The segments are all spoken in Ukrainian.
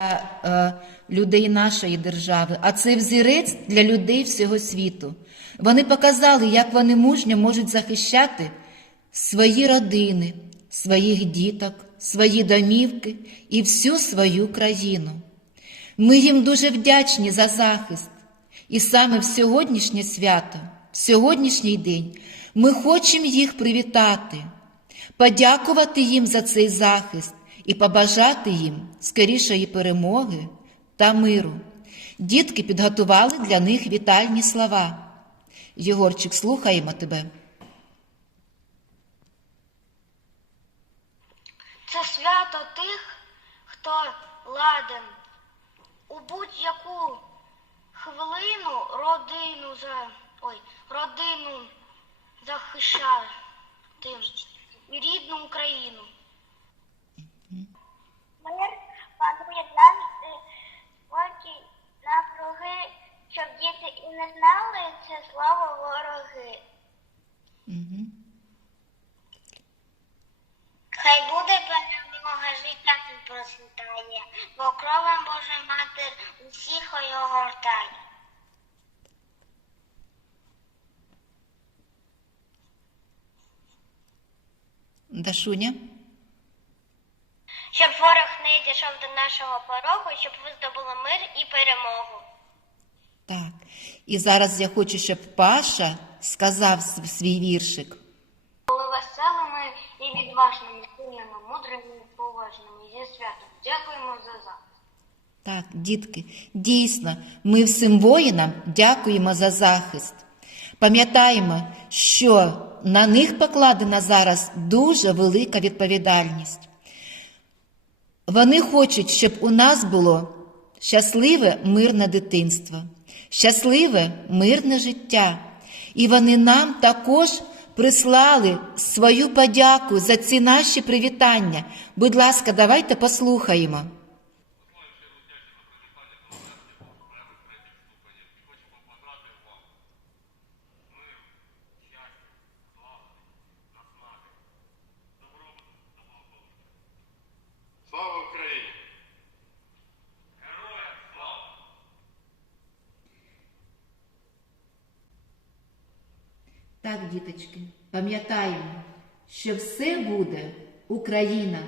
е, людей нашої держави, а це взірець для людей всього світу. Вони показали, як вони мужньо можуть захищати свої родини, своїх діток, свої домівки і всю свою країну. Ми їм дуже вдячні за захист. І саме в сьогоднішнє свято, в сьогоднішній день, ми хочемо їх привітати, подякувати їм за цей захист і побажати їм скорішої перемоги та миру. Дітки підготували для них вітальні слова. Єгорчик, слухаємо тебе. Це свято тих, хто ладен у будь-яку хвилину родину за ой, родину захищати рідну Україну. Мир панує завжди поки навкруги, щоб діти і не знали це слово вороги. Угу. Хай буде перемога життя тут процвітає, бо кровом Божа матір усіх огортає. Дашуня? Щоб ворог не дійшов до нашого порогу, щоб ви здобули мир і перемогу. Так. І зараз я хочу, щоб Паша сказав свій віршик. Були веселими і відважними, сильними, мудрими і поважними. Зі святом. Дякуємо за захист. Так, дітки, дійсно, ми всім воїнам дякуємо за захист. Пам'ятаємо, що на них покладена зараз дуже велика відповідальність. Вони хочуть, щоб у нас було щасливе мирне дитинство, щасливе мирне життя. І вони нам також прислали свою подяку за ці наші привітання. Будь ласка, давайте послухаємо. Так, діточки, пам'ятаємо, що все буде Україна.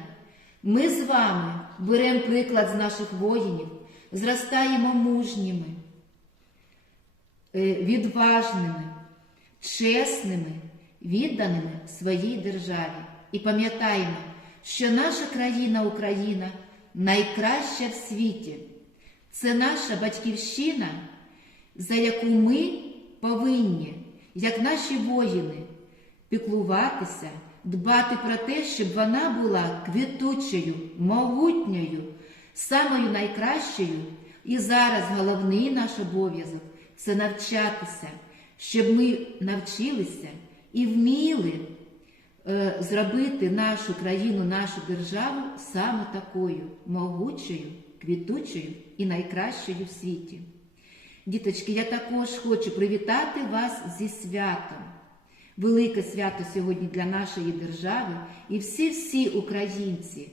Ми з вами беремо приклад з наших воїнів, зростаємо мужніми, е, відважними, чесними, відданими своїй державі. І пам'ятаємо, що наша країна Україна найкраща в світі. Це наша батьківщина, за яку ми повинні, як наші воїни, піклуватися, дбати про те, щоб вона була квітучою, могутньою, самою найкращою. І зараз головний наш обов'язок це навчатися, щоб ми навчилися і вміли е, зробити нашу країну, нашу державу саме такою могучою, квітучою і найкращою в світі. Діточки, я також хочу привітати вас зі святом. Велике свято сьогодні для нашої держави, і всі-всі українці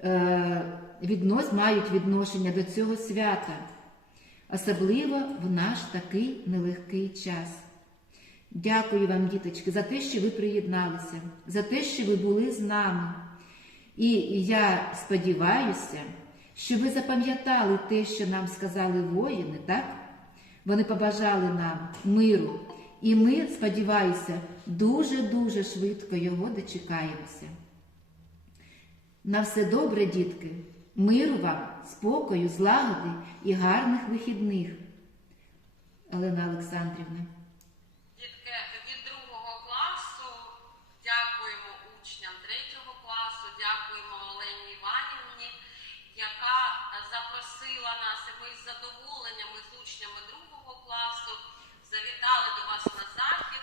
е, віднос, мають відношення до цього свята, особливо в наш такий нелегкий час. Дякую вам, діточки, за те, що ви приєдналися, за те, що ви були з нами. І я сподіваюся, що ви запам'ятали те, що нам сказали воїни, так? Вони побажали нам миру. І ми, сподіваюся, дуже-дуже швидко його дочекаємося. На все добре, дітки, миру вам, спокою, злагоди і гарних вихідних. Олена Олександрівна. запросила нас, і ми з задоволенням, ми з учнями другого класу завітали до вас на захід.